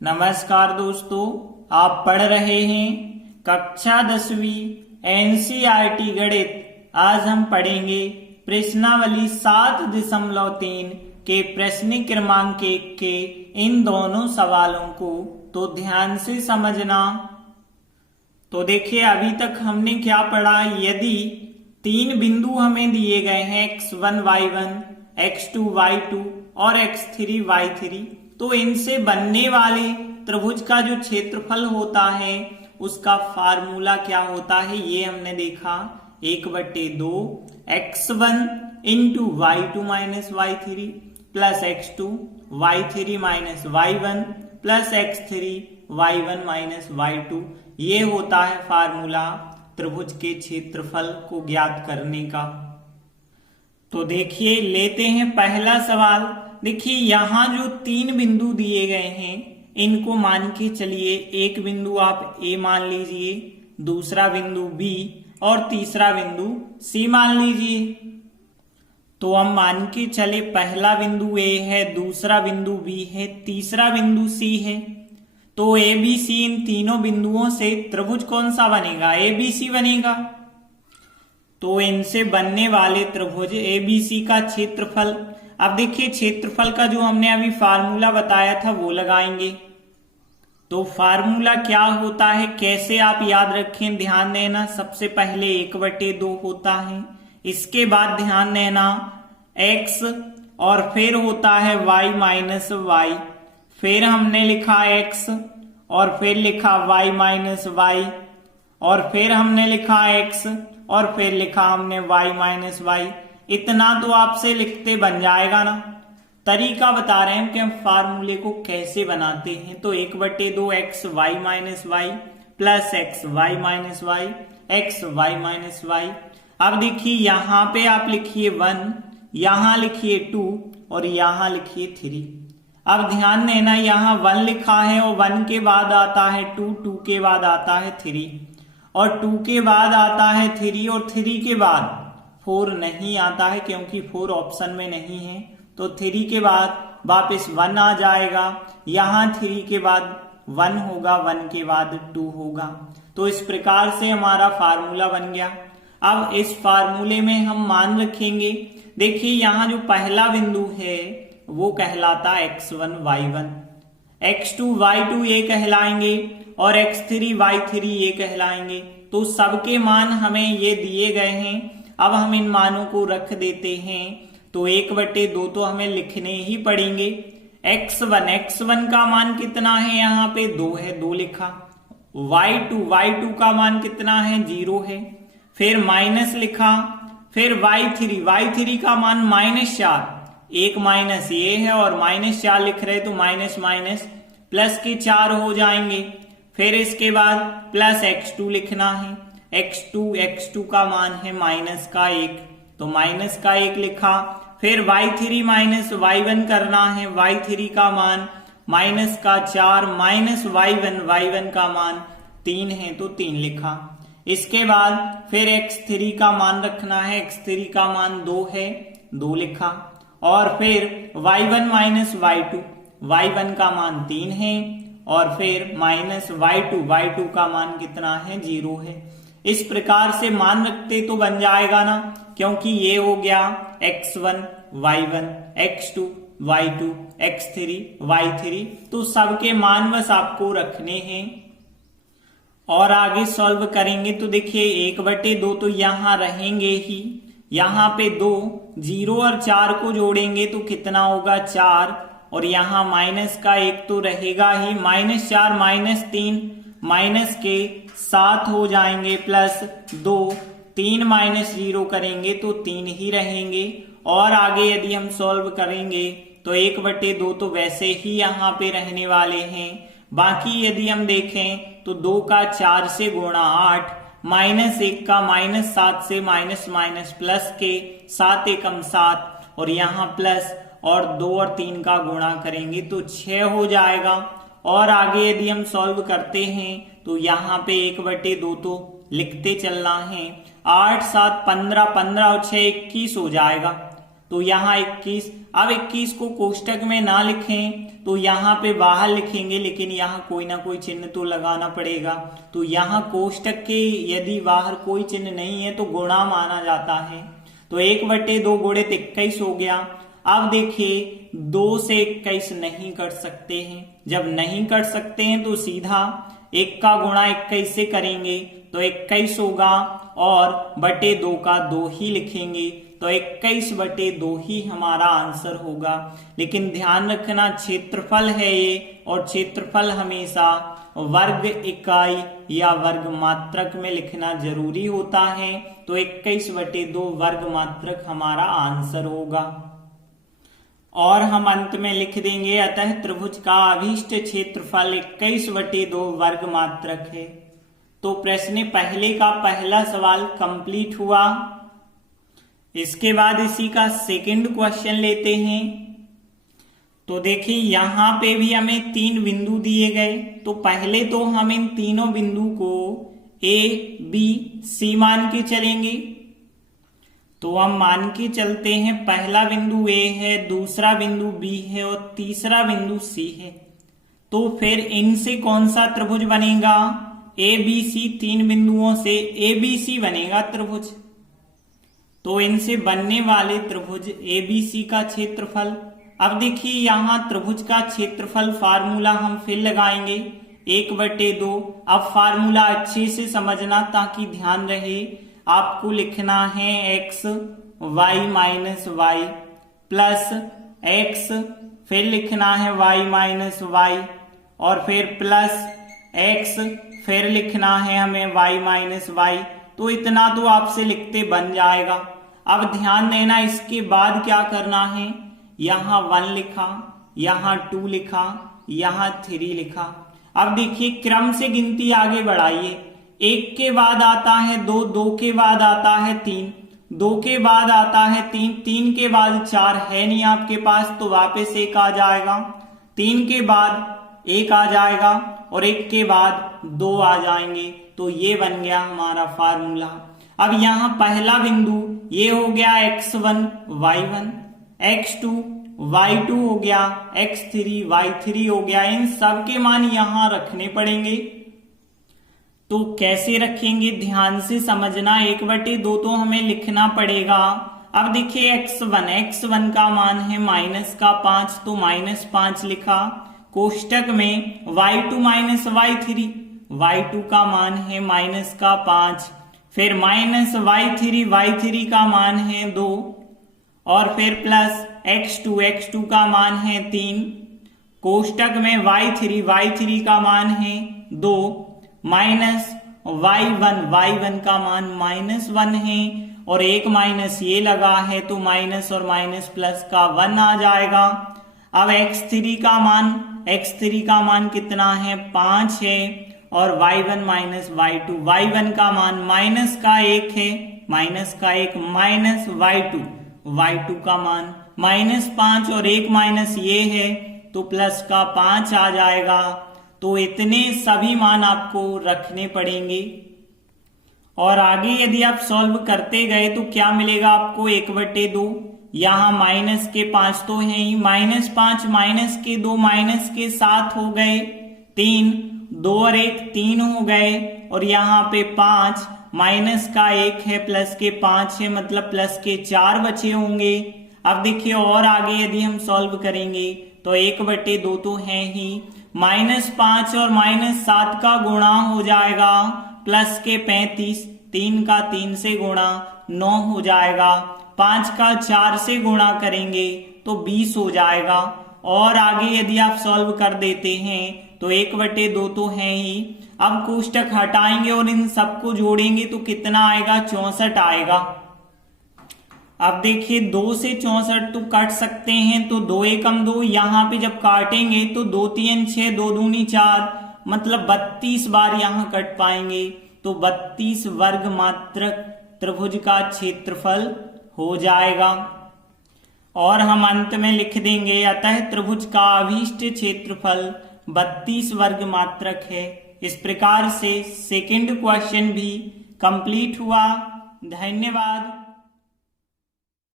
नमस्कार दोस्तों, आप पढ़ रहे हैं कक्षा 10वीं एनसीईआरटी गणित। आज हम पढ़ेंगे प्रश्नावली 7.3 के प्रश्न क्रमांक 1 के इन दोनों सवालों को तो ध्यान से समझना। तो देखिए, अभी तक हमने क्या पढ़ा। यदि तीन बिंदु हमें दिए गए हैं x1 y1, x2 y2 और x3 y3, तो इनसे बनने वाले त्रिभुज का जो क्षेत्रफल होता है उसका फार्मूला क्या होता है, ये हमने देखा। 1/2 x1 into y2 minus y3 plus x2 y3 minus y1 plus x3 y1 minus y2, ये होता है फार्मूला त्रिभुज के क्षेत्रफल को ज्ञात करने का। तो देखिए, लेते हैं पहला सवाल। देखिए, यहां जो तीन बिंदु दिए गए हैं इनको मान के चलिए। एक बिंदु आप ए मान लीजिए, दूसरा बिंदु बी और तीसरा बिंदु सी मान लीजिए। तो हम मान के चले पहला बिंदु ए है, दूसरा बिंदु बी है, तीसरा बिंदु सी है। तो ए बी सी, इन तीनों बिंदुओं से त्रिभुज कौन सा बनेगा? ए बी सी बनेगा। तो इनसे बनने वाले त्रिभुज ए बी सी का क्षेत्रफल, अब देखिए क्षेत्रफल का जो हमने अभी फार्मूला बताया था वो लगाएंगे। तो फार्मूला क्या होता है, कैसे आप याद रखें, ध्यान देना। सबसे पहले 1/2 होता है, इसके बाद ध्यान देना x और फिर होता है y माइनस वाई, फिर हमने लिखा x और फिर लिखा y माइनस वाई और फिर हमने लिखा x और फिर लिखा हमने y माइनस वाई। इतना तो आपसे लिखते बन जाएगा ना। तरीका बता रहे हैं कि हम फार्मूले को कैसे बनाते हैं। तो 1/2 x y minus y plus x y minus y x y minus y. अब देखिए, यहां पे आप लिखिए 1, यहां लिखिए 2 और यहां लिखिए 3। अब ध्यान देना, यहां 1 लिखा है और 1 के बाद आता है 2, 2 के बाद आता है 3 और 2 के बाद आता है 3 और 3 के बाद 4 नहीं आता है क्योंकि 4 ऑप्शन में नहीं है। तो 3 के बाद वापस 1 आ जाएगा, यहां 3 के बाद 1 होगा, 1 के बाद 2 होगा। तो इस प्रकार से हमारा फार्मूला बन गया। अब इस फार्मूले में हम मान रखेंगे। देखिए, यहां जो पहला बिंदु है वो कहलाता x1 y1, x2 y2 ये कहलाएंगे और x3 y3 ये कहलाएंगे। तो सबके मान हमें ये दिए गए हैं। अब हम इन मानों को रख देते हैं। तो 1/2 तो हमें लिखने ही पड़ेंगे। x1 का मान कितना है, यहाँ पे 2 है, 2 लिखा। y2 का मान कितना है, 0 है, फिर माइनस लिखा। फिर y3 का मान -4, एक माइनस ये है और -4 लिख रहे तो माइनस माइनस प्लस के 4 हो जाएंगे। फिर इसके बाद प्लस x2 लिखना है। x2 का मान है -1, तो -1 लिखा। फिर y3 माइनस y1 करना है, y3 का मान -4 माइनस y1 का मान 3 है तो 3 लिखा। इसके बाद फिर x3 का मान रखना है, x3 का मान 2 है, 2 लिखा। और फिर y1 माइनस y1 का मान 3 है और फिर माइनस y2 का मान कितना है, 0 है। इस प्रकार से मान रखते तो बन जाएगा ना, क्योंकि ये हो गया x1 y1, x2 y2, x3 y3। तो सबके मान बस आपको रखने हैं और आगे सॉल्व करेंगे। तो देखिए, 1/2 तो यहां रहेंगे ही, यहां पे 2, 0 और 4 को जोड़ेंगे तो कितना होगा, 4, और यहां -1 तो रहेगा ही, -4 -3 माइनस के 7 हो जाएंगे प्लस 2, 3 -0 करेंगे तो 3 ही रहेंगे। और आगे यदि हम सॉल्व करेंगे तो 1/2 तो वैसे ही यहाँ पे रहने वाले हैं। बाकी यदि हम देखें तो 2 का 4 से गुणा 8, -1 का -7 से माइनस प्लस के 7 एकम 7 और यहाँ प्लस, और 2 और 3 का गुणा करेंगे तो 6 हो जाएगा। और आगे यदि हम सॉल्व करते हैं तो यहाँ पे 1/2 तो लिखते चलना है। 8 7 15, 15 और 6 21 हो जाएगा। तो यहाँ 21। अब 21 को कोष्टक में ना लिखें तो यहाँ पे बाहर लिखेंगे, लेकिन यहाँ कोई ना कोई चिन्ह तो लगाना पड़ेगा। तो यहाँ कोष्टक के यदि बाहर कोई चिन्ह नहीं है तो गुणा माना जाता है। तो 1/2 गुणित 21 हो गया। अब देखिए 2 से 21 नहीं कर सकते हैं। जब नहीं कर सकते हैं तो सीधा 1 का गुणा 21 से करेंगे तो 21 होगा और बटे 2 का 2 ही लिखेंगे तो 21/2 ही हमारा आंसर होगा। लेकिन ध्यान रखना क्षेत्रफल है ये, और क्षेत्रफल हमेशा वर्ग इकाई या वर्ग मात्रक में लिखना जरूरी होता है। तो 21/2 वर्ग मात्रक हमारा आंसर होगा। और हम अंत में लिख देंगे अतः त्रिभुज का अभीष्ट क्षेत्रफल 21/2 वर्ग मात्रक है। तो प्रश्न पहले का पहला सवाल कंप्लीट हुआ। इसके बाद इसी का सेकंड क्वेश्चन लेते हैं। तो देखिए यहां पे भी हमें 3 बिंदु दिए गए। तो पहले तो हम इन तीनों बिंदु को A, B, C मान के चलेंगे। तो हम मान के चलते हैं पहला बिंदु A है, दूसरा बिंदु B है और तीसरा बिंदु C है। तो फिर इनसे कौन सा त्रिभुज बनेगा? ABC, 3 बिंदुओं से ABC बनेगा त्रिभुज। तो इनसे बनने वाले त्रिभुज ABC का क्षेत्रफल। अब देखिए यहाँ त्रिभुज का क्षेत्रफल फार्मूला हम फिर लगाएंगे 1/2। अब फार्मूला अच्छे से समझना ताकि ध्यान रहे। आपको लिखना है x y minus y plus x, फिर लिखना है y माइनस वाई और फिर प्लस x, फिर लिखना है हमें y माइनस वाई। तो इतना तो आपसे लिखते बन जाएगा। अब ध्यान देना इसके बाद क्या करना है, यहाँ 1 लिखा, यहाँ 2 लिखा, यहाँ 3 लिखा। अब देखिए क्रम से गिनती आगे बढ़ाइए। 1 के बाद आता है 2, 2 के बाद आता है 3, 2 के बाद आता है 3, 3 के बाद 4 है नहीं आपके पास तो वापस 1 आ जाएगा, 3 के बाद 1 आ जाएगा और 1 के बाद 2 आ जाएंगे। तो ये बन गया हमारा फार्मूला। अब यहाँ पहला बिंदु ये हो गया x1 y1, x2 y2 हो गया, x3 y3 हो गया। इन सब के मान यहां रखने पड़ेंगे। तो कैसे रखेंगे ध्यान से समझना। 1/2 तो हमें लिखना पड़ेगा। अब देखिए x1 का मान है -5 तो -5 लिखा। कोष्टक में y2 माइनस y3 का मान है -5, फिर -y3 का मान है 2 और फिर प्लस x2 का मान है 3। कोष्टक में y3 का मान है 2 माइनस y1 का मान -1 है और एक माइनस ये लगा है तो माइनस और माइनस प्लस का 1 आ जाएगा। अब x3 का मान कितना है 5 है और y1 माइनस y1 का मान माइनस का 1 है, माइनस y2 का मान -5 और एक माइनस ये है तो प्लस का 5 आ जाएगा। तो इतने सभी मान आपको रखने पड़ेंगे। और आगे यदि आप सॉल्व करते गए तो क्या मिलेगा आपको 1/2। यहाँ माइनस के 5 तो है ही, -5 माइनस के 2 माइनस के 7 हो गए 3, 2 और 1 3 हो गए और यहाँ पे 5 माइनस का 1 है प्लस के 5 है मतलब प्लस के 4 बचे होंगे। अब देखिए और आगे यदि हम सॉल्व करेंगे तो 1/2 तो है ही, -5 और -7 का गुणा हो जाएगा प्लस के 35, 3 का 3 से गुणा 9 हो जाएगा, 5 का 4 से गुणा करेंगे तो 20 हो जाएगा। और आगे यदि आप सॉल्व कर देते हैं तो 1/2 तो है ही। अब कोष्टक हटाएंगे और इन सबको जोड़ेंगे तो कितना आएगा 64 आएगा। अब देखिए 2 से 64 तो काट सकते हैं तो 2 एकम 2, यहाँ पे जब काटेंगे तो 2 3 6, 2 दूनी 4 मतलब 32 बार यहाँ कट पाएंगे। तो 32 वर्ग मात्रक त्रिभुज का क्षेत्रफल हो जाएगा। और हम अंत में लिख देंगे अतः त्रिभुज का अभीष्ट क्षेत्रफल 32 वर्ग मात्रक है। इस प्रकार से सेकंड क्वेश्चन भी कंप्लीट हुआ। धन्यवाद।